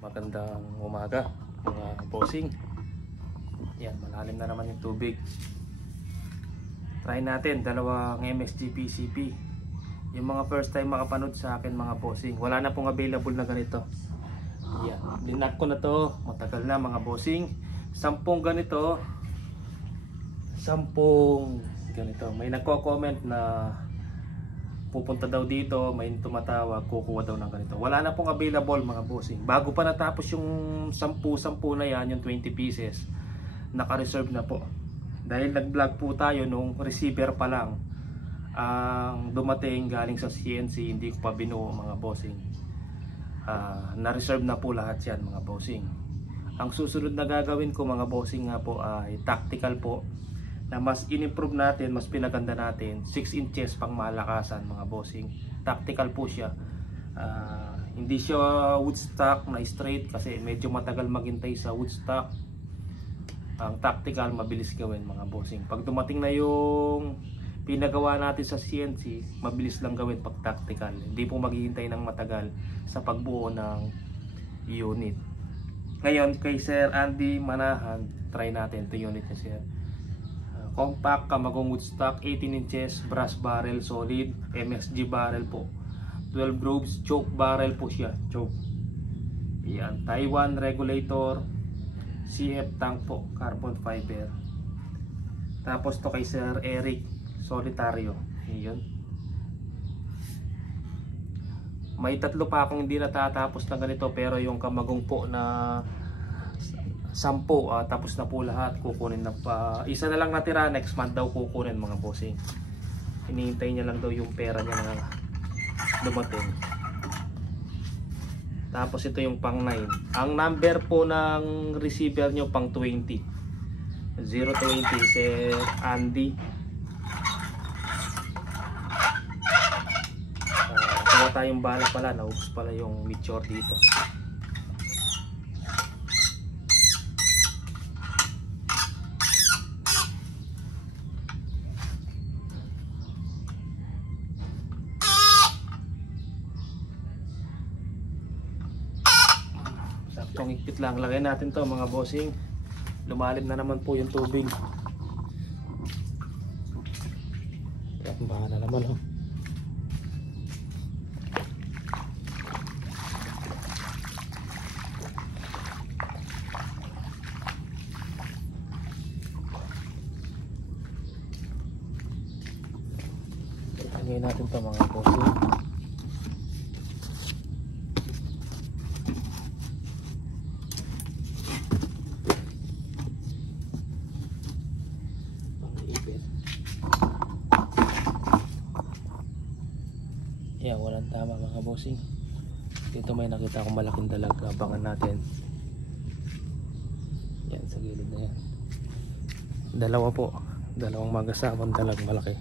Magandang umaga mga bossing. Yan, malalim na naman yung tubig. Try natin dalawang MSG PCP. Yung mga first time makapanood sa akin mga bossing, wala na pong available na ganito. Yan, linak ko na to, matagal na mga bossing. 10 ganito, 10 ganito. May nagko-comment na pupunta daw dito, may tumatawag, kukuha daw ng ganito. Wala na pong available mga bossing. Bago pa natapos yung 10 na yan, yung 20 pieces, naka-reserve na po. Dahil nag-vlog po tayo nung receiver pa lang ang dumating galing sa CNC, hindi ko pa binuo mga bossing. Na-reserve na po lahat yan mga bossing. Ang susunod na gagawin ko mga bossing nga po ay tactical po, na mas in-improve natin, mas pinaganda natin. 6 inches pang malakasan mga bossing. Tactical po siya. Hindi siya woodstock na straight kasi medyo matagal maghintay sa woodstock. Ang tactical mabilis gawin mga bossing. Pag dumating na yung pinagawa natin sa CNC, mabilis lang gawin pag tactical. Hindi po maghihintay ng matagal sa pagbuo ng unit. Ngayon kay Sir Andy Manahan, try natin ito unit niya sir. Compact Kamagong woodstock, 18 inches, brass barrel solid, MSG barrel po, 12 grooves, choke barrel po siya, choke. Yan, Taiwan regulator, CF tank po, carbon fiber. Tapos to kay Sir Eric Solitario. Yun. May 3 pa akong hindi natatapos na ganito, pero yung Kamagong po na 10, tapos na po lahat, kukunin na pa. Isa na lang natira, next month daw kukunin mga bossing. Hinihintay niya lang daw yung pera niya na dumating. Tapos ito yung pang 9. Ang number po ng receiver nyo pang 20. 020 Sir Andy. Kaya tayong bala pala, naubos pala yung mature dito. Saktong higpit lang. Lagay natin to mga bossing. Lumalim na naman po yung tubig. Baha na naman oh. Lagay natin to mga bossing. Yan, walang tama mga bossing. Dito may nakita akong malaking dalag, abangan natin. Yan, sa gilid na yan. Dalawa po, dalawang magasamang dalag malaki.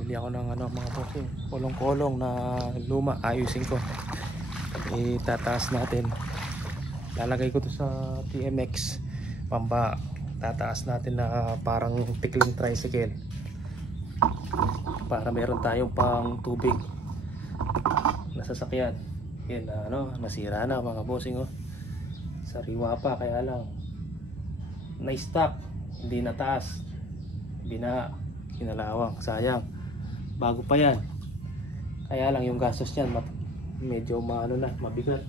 Bili ako ng mga bossing, kolong-kolong na luma, ayusin ko. Itataas natin. Lalagay ko to sa TMX pamba, tataas natin na parang pikling tricycle para meron tayong pang tubig na sasakyan. Yan nasira na mga bossing oh. Sariwa pa, kaya lang na-stop, hindi nataas, kinalawang, sayang. Bago pa yan, kaya lang yung gastos niyan medyo mabigat.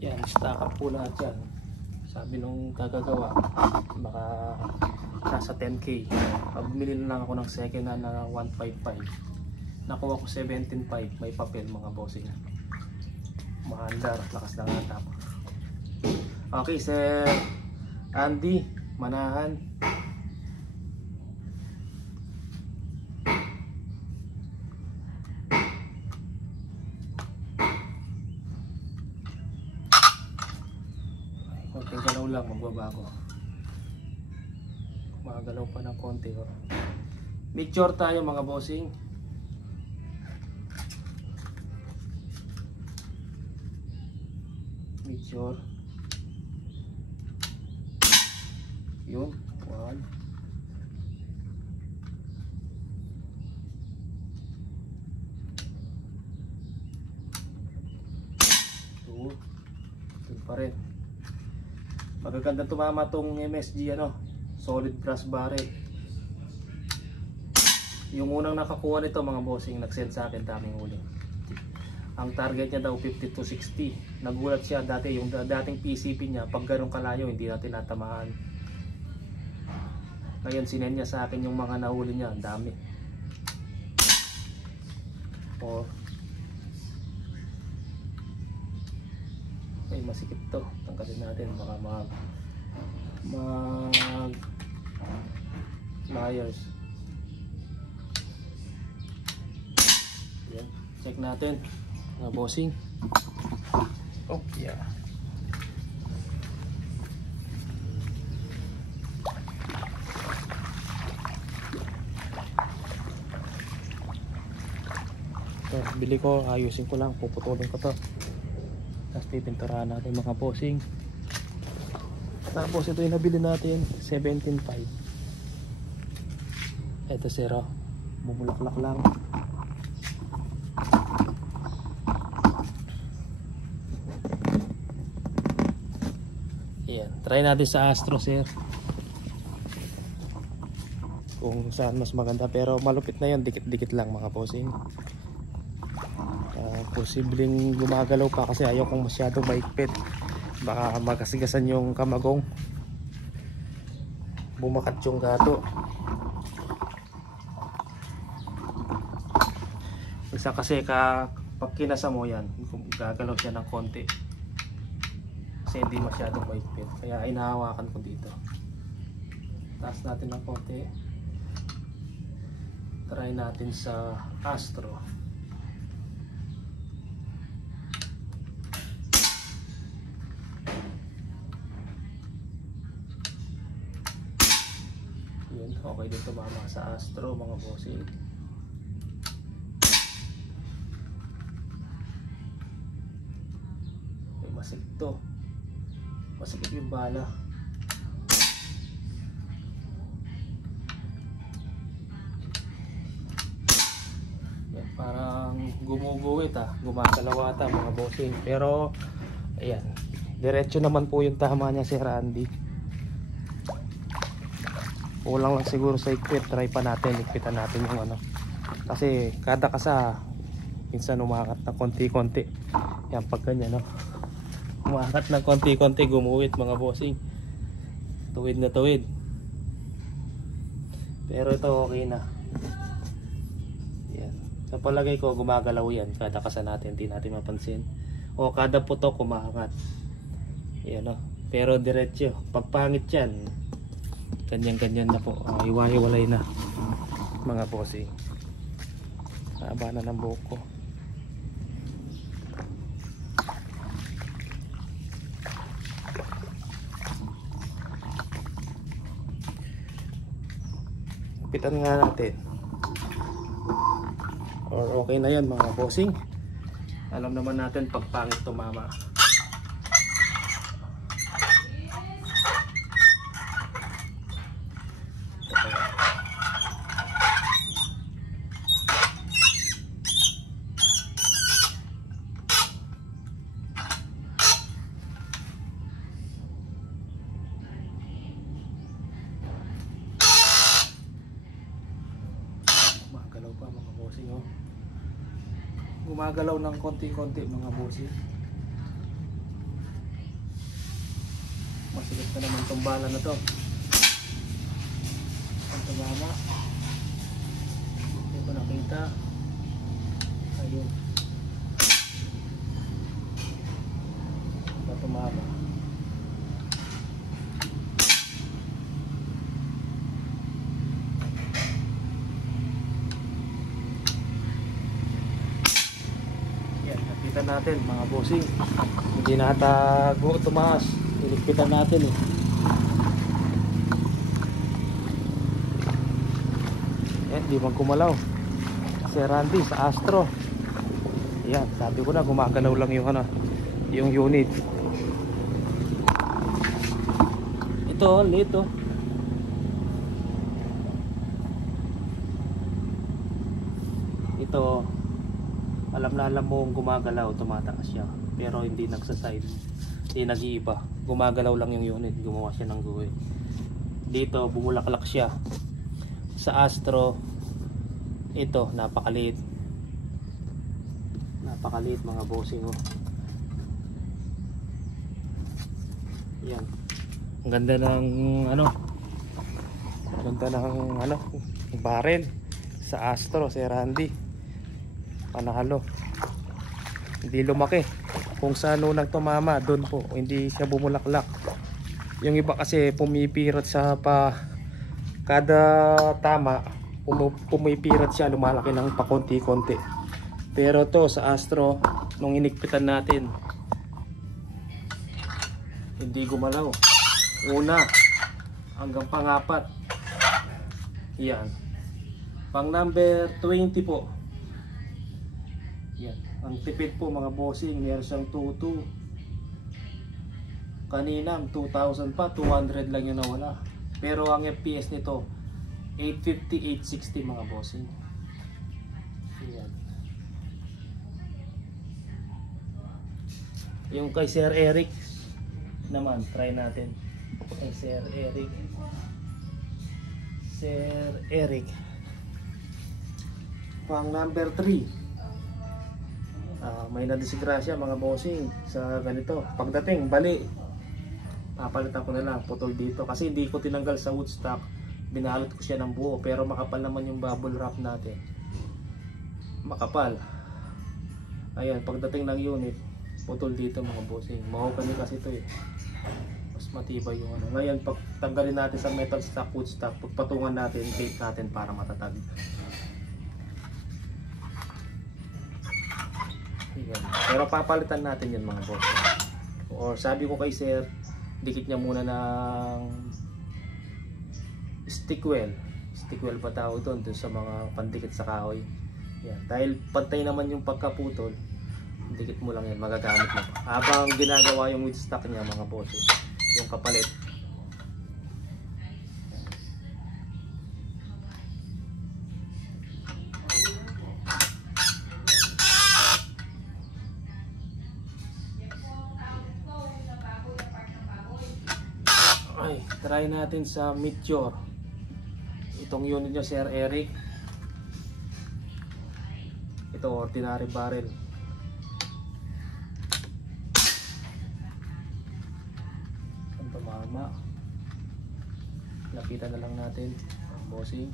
Yan, stock up po lahat yan. Sabi nung kagagawa, baka nasa 10k. Bumili na lang ako ng second hand na 155 nakuha ko 17.5, may papel mga bossing. Maandar, lakas ng atap. Okay, Sir Andy Manahan. Konting galaw lang, magbabago. Magagalaw pa ng konti. Oh. Mature tayo mga bossing. Mature. Yun, 1. 2. Yun pa rin. Magaganda tumama tong MSG ano, solid brass barrel. Yung unang nakakuha nito mga bossing, nag-send sa akin taming huli. Ang target niya daw 50 to 60. Nagulat siya dati, yung dating PCP niya, pag ganun kalayo hindi natin natamaan. Ngayon sinend niya sa akin yung mga nahuli niya, ang dami. 4. Okay, masikip to. Tanggalin natin baka mag layers. Yan, check natin mga bossing. Oh yeah. So, bili ko, ayusin ko lang, puputulin ko to. Tapos pipinturahan natin mga bossing. Tapos ito yung nabili natin 17.5. Ito 0. Bumulaklak lang. Ayan. Try natin sa Astro sir, kung saan mas maganda. Pero malupit na yun, dikit-dikit lang mga bossing. Posibleng gumagalaw pa kasi ayaw kong masyadong maikpit, baka magasigasan yung kamagong, bumakat yung gato. Isa kasi pag kinasa mo yan, gagalaw siya ng konti kasi hindi masyadong maikpit, kaya inahawakan ko dito. Taas natin ng konti. Try natin sa Astro. Okay din tumama sa Astro mga bossing. Okay, masikip to. Masikip yung bala. Yan, parang gumuguhit gumagalaw ata mga bossing. Pero ayan, diretso naman po yung tama niya si Randy. Kulang lang siguro sa ikpit. Try pa natin, ikpitan natin yung ano, kasi kada kasa minsan umakat na konti-konti. Yan pag ganyan umakat na konti-konti, gumuhit mga bossing. Tuwid na tuwid. Pero ito okay na. Yan. Sa palagay ko gumagalaw yan kada kasa natin, hindi natin mapansin. O kada putok umakat. Yan pero diretso. Pagpangit yan, ganyan-ganyan na po. Iwa-iwalay na mga bossing. Haba na ng buhok ko. Pitan nga natin. Or okay na yan mga bossing. Alam naman natin pag pangit tumama. Gumagalaw ng konti-konti mga bossing. Masigit na naman itong bala na to. Ang tumama, hindi ko nakita. Ayun. Tumama. Yan, nakita natin mga bossing. Hindi natago tumaas. Iligpitan natin eh. Yan, di man kumalaw. Si Randy sa Astro. Yan, sabi ko na gumagalaw lang yung ano, yung unit. Ito, lito. Ito, alam na alam mo gumagalaw, tumataas siya. Pero hindi nagsaside, hindi nag-iiba. Gumagalaw lang yung unit, gumawa siya ng guwi. Dito, bumulaklak siya. Sa Astro, ito, napakaliit. Napakaliit mga bossing oh. Yan. Ang ganda ng ano, ang ganda ng ano, barrel sa Astro, si Randy. Panalo. Hindi lumaki. Kung saan unang tumama, doon po. Hindi siya bumulaklak. Yung iba kasi pumipirat sa pa kada tama, pumipirat siya, lumalaki ng pakonti-konti. Pero to sa Astro, nung inikpitan natin, hindi gumalaw. Una hanggang pang-4. Yan. Pang number 20 po. Yan. Ang tipid po mga bossing, meron siyang 22. Kanina 2,000 pa, 200 lang yung nawala. Pero ang FPS nito 850, 860 mga bossing. Yan. Yung kay Sir Eric naman, try natin. Kay Sir Eric. Sir Eric. Pang number 3. May nadisgrasya mga bossing sa ganito. Pagdating, bali. Papalitan ko na lang, putol dito. Kasi hindi ko tinanggal sa woodstock. Binalot ko siya ng buo. Pero makapal naman yung bubble wrap natin. Makapal. Ayan, pagdating ng unit, putol dito mga bossing. Mahogany kasi ito eh. Mas matibay yung ano. Ngayon, pag tanggalin natin sa metal stock, wood stock, pagpatungan natin, tape natin para matatag. Ayan. Pero papalitan natin yan mga boss. Or sabi ko kay Sir, dikit niya muna ng stickwell. Stickwell pa tawag doon sa mga pandikit sa kahoy. Yan. Dahil pantay naman yung pagkaputol, dikit mo lang yan, magagamit mo. Habang ginagawa yung wood stock niya mga boss, yung kapalit. Ay, try natin sa Meteor. Itong unit niya Sir Eric. Ito ordinary barrel. Ang tumama. Lapitan na lang natin ang bossing.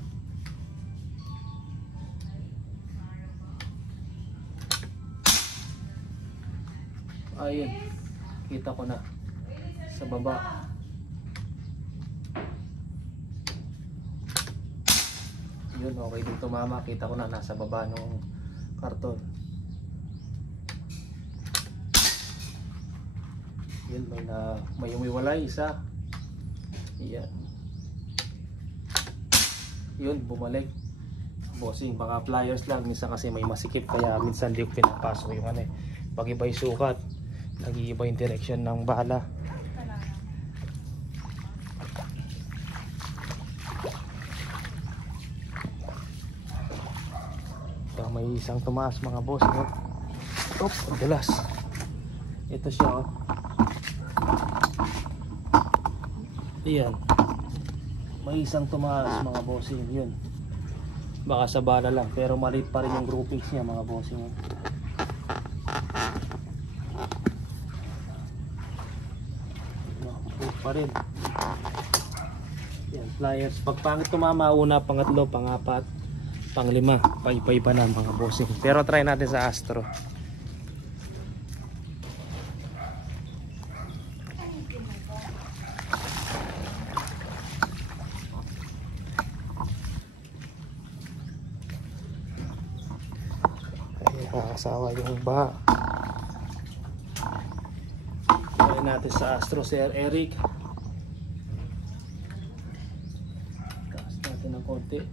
Ayun, kita ko na sa baba. Yun, okay din tumama. Kita ko na nasa baba ng karton. Yun, may umiwalay isa. Yan. Yun, bumalik. Bossing, baka pliers lang. Minsan kasi may masikip, kaya minsan di ko pinapasok yung ano eh. Pag iba yung sukat, nag-iiba yung direction ng bala. May isang tumaas mga boss, no? Op, ang dulas. Ito siya, oh. Ayan. May isang tumaas mga bossing, yun. Baka sa bala lang, pero maliit pa rin yung groupings niya mga bossing, oh. No, pa rin. Yan, pliers. Pag pangit tumama, una, pangatlo, pangapat, Pang-5, paiba-iba na mga bossing. Pero try natin sa Astro. Ay, kakasawa yung baha. Try natin sa Astro, Sir Eric. Taas natin ng konti.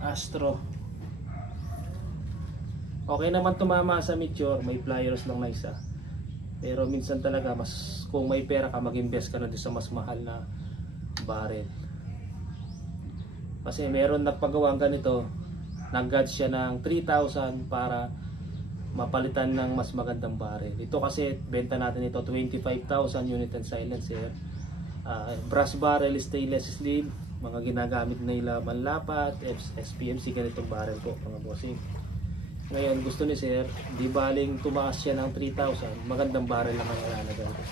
Astro. Okay naman tumama sa Meteor, may pliers lang na isa. Pero minsan talaga mas kung may pera ka, mag-invest ka na din sa mas mahal na barrel. Kasi meron nagpagawa ganito, nag-gauge siya ng 3,000 para mapalitan ng mas magandang barrel. Ito kasi benta natin ito 25,000 unit and silencer. Brass barrel, stainless steel, mga ginagamit nila manlapat, SPMC, ganitong barrel po mga bossing. Ngayon gusto ni sir, di baling tumaas siya ng 3,000, magandang barrel naman ilalagay ko.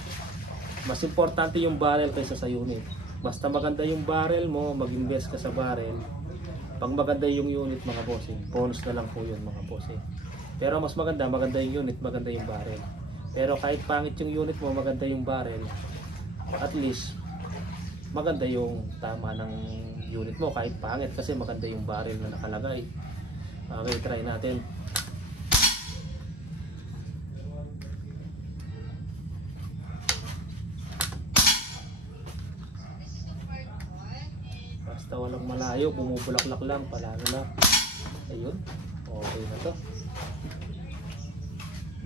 Mas importante yung barrel kaysa sa unit. Basta maganda yung barrel mo, mag-invest ka sa barrel. Pag maganda yung unit mga bossing, bonus na lang po yun mga bossing. Pero mas maganda yung unit, maganda yung barrel. Pero kahit pangit yung unit mo, maganda yung barrel, at least maganda yung tama ng unit mo kahit pangit kasi maganda yung barrel na nakalagay. Okay, try natin. Basta walang malayo, bumubulaklak lang, palalo lang. Ayun, okay na to.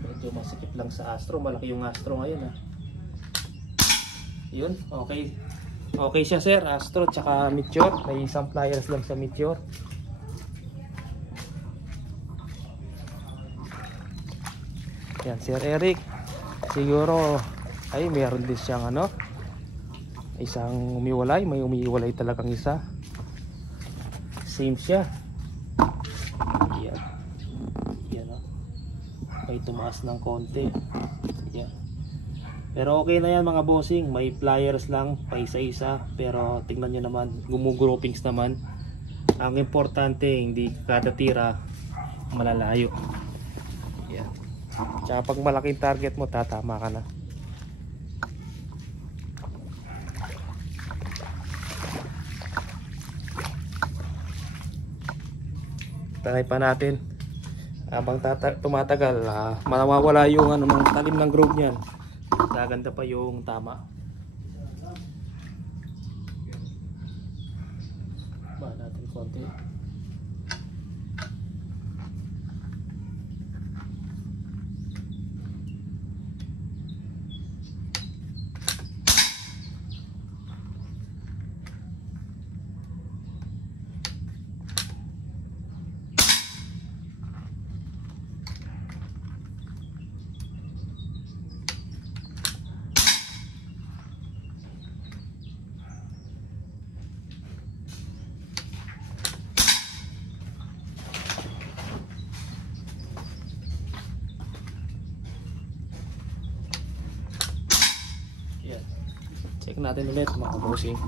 Medyo masikip lang sa Astro, malaki yung Astro ngayon ha. Yun, okay. Okay siya sir, Astro tsaka Meteor. May isang pliers lang sa Meteor. Yan, Sir Eric. Siguro ay meron din siyang ano, isang umiwalay. May umiwalay talagang isa. Same siya. Yan. Yan o. May tumaas ng konti. Yan. Pero okay na yan mga bossing. May pliers lang pa isa-isa. Pero tingnan nyo naman, gumugroupings naman. Ang importante hindi kada tira malalayo. Yan. Tsaka pag malaking target mo, tatama ka na. Try pa natin. Habang tumatagal, mawawala yung ano, ng talim ng groove niyan. Gaganda pa yung tama. Ba natin konti. Check natin ulit mga bossing.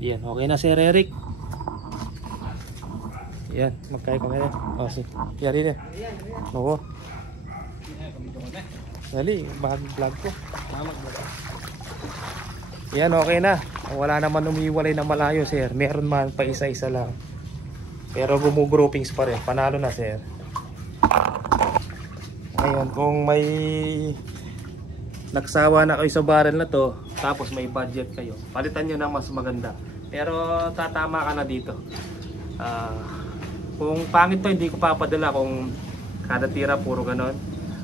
Yan, okay na Sir Eric. Yan, magkaya ko ngayon. O, sige. Yari na. Oo. Dali, mag-vlog ko. Yan, okay na. Wala naman umiwalay na malayo, sir. Meron man pa isa-isa lang. Pero gumugroupings pa rin. Panalo na, sir. Ngayon, kung may nagsawa na kayo sa barrel na to, tapos may budget kayo, palitan nyo na mas maganda. Pero tatama ka na dito. Kung pangit to, hindi ko papadala kung kada tira puro ganon.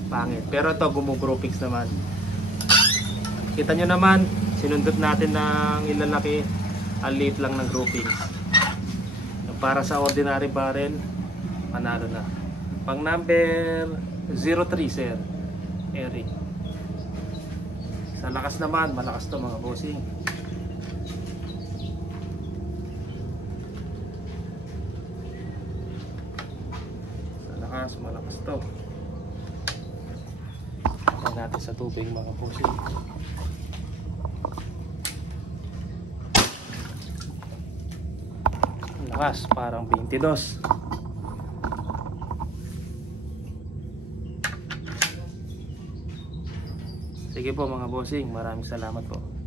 Pangit. Pero ito, gumugroupings naman. Kita nyo naman, sinundot natin ng ilalaki. Ang liit lang ng groupings. Para sa ordinary barrel, panalo na. Pang number 03 sir, Eric. Sa lakas naman, malakas to mga bossing. Sa lakas, malakas to. Tignan natin sa tubig mga bossing. Lakas, parang 22. Sige po mga bossing, maraming salamat po.